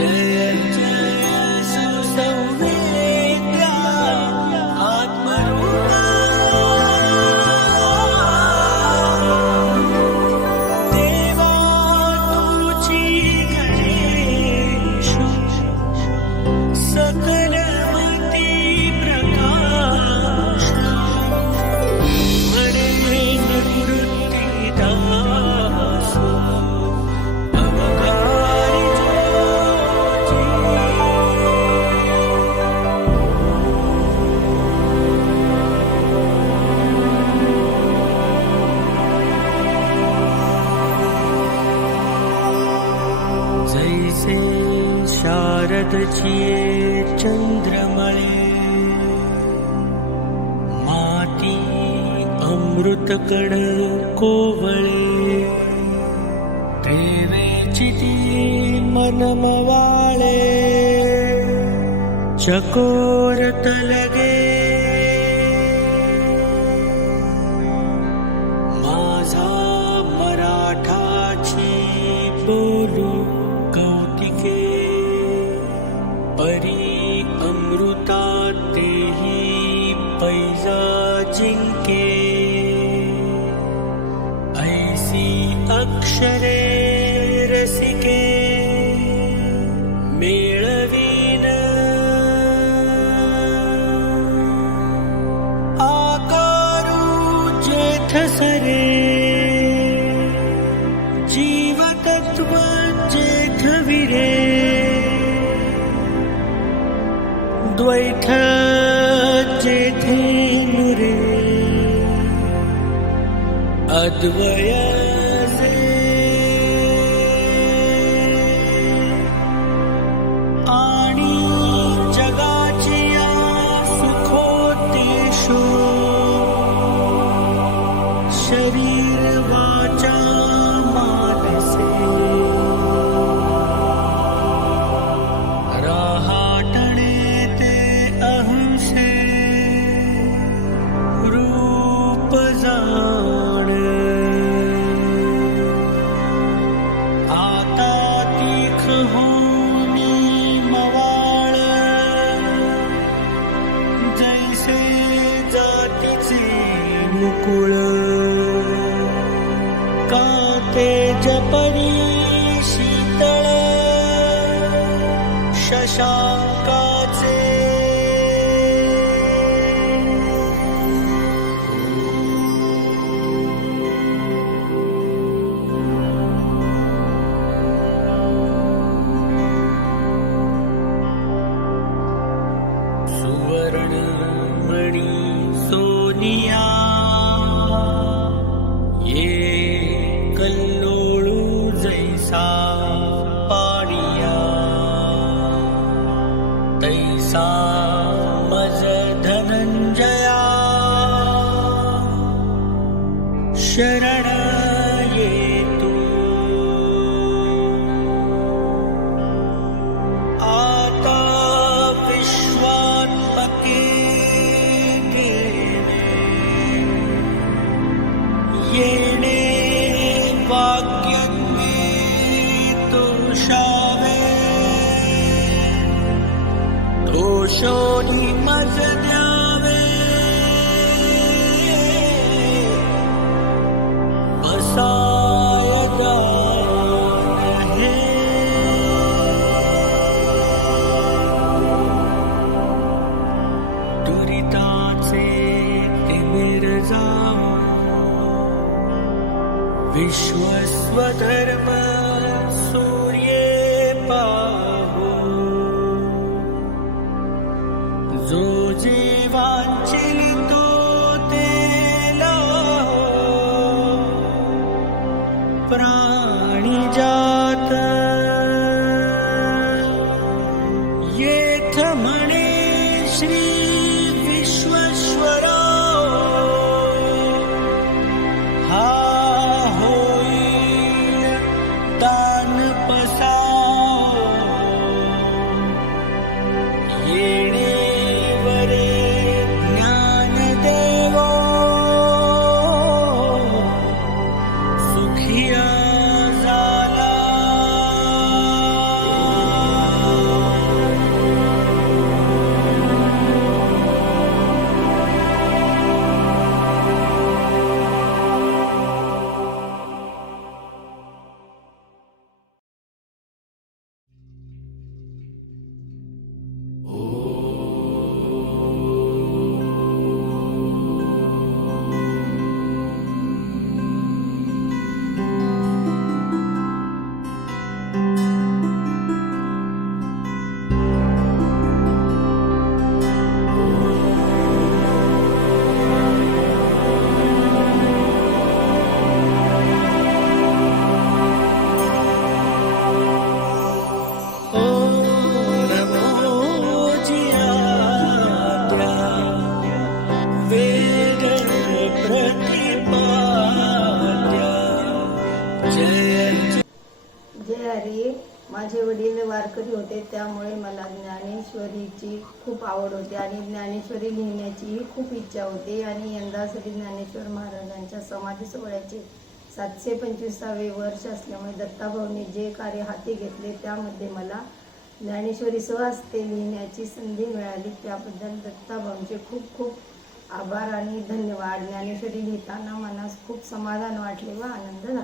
Yeah. जैसे शारद चन्द्रमणे कोवळे अमृतकड चिति मनमवाळे चकोरले माझा मराठाची बोलू। અક્ષરે રસિકે મેળવીન આકારું જેથ સરે જીવતત્વ જેથ વિરે દ્વૈથ જેથે મુરે અદ્વયા पे जप ಶರಣ વિશ્વ સ્વધર્મ त्यामुळे मला ज्ञानेश्वरीची खूप आवड होती आणि ज्ञानेश्वरी लिहिण्याचीही खूप इच्छा होती. आणि यंदा श्री ज्ञानेश्वर महाराजांच्या समाधी सोहळ्याचे सातशे पंचवीसावे वर्ष असल्यामुळे दत्ताभाऊने जे कार्य हाती घेतले त्यामध्ये मला ज्ञानेश्वरी स्वहस्ते लिहिण्याची संधी मिळाली. त्याबद्दल दत्ताभाऊंचे खूप खूप आभार आणि धन्यवाद. ज्ञानेश्वरी लिहिताना मनास खूप समाधान वाटले व आनंद झाला.